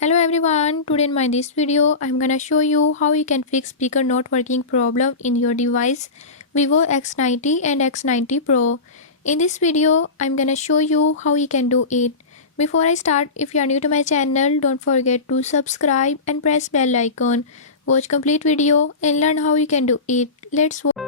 Hello everyone, today in my this video I'm gonna show you how you can fix speaker not working problem in your device Vivo X90 and X90 Pro. In this video I'm gonna show you how you can do it. Before I start, if you are new to my channel, don't forget to subscribe and press bell icon. Watch complete video and learn how you can do it. Let's watch.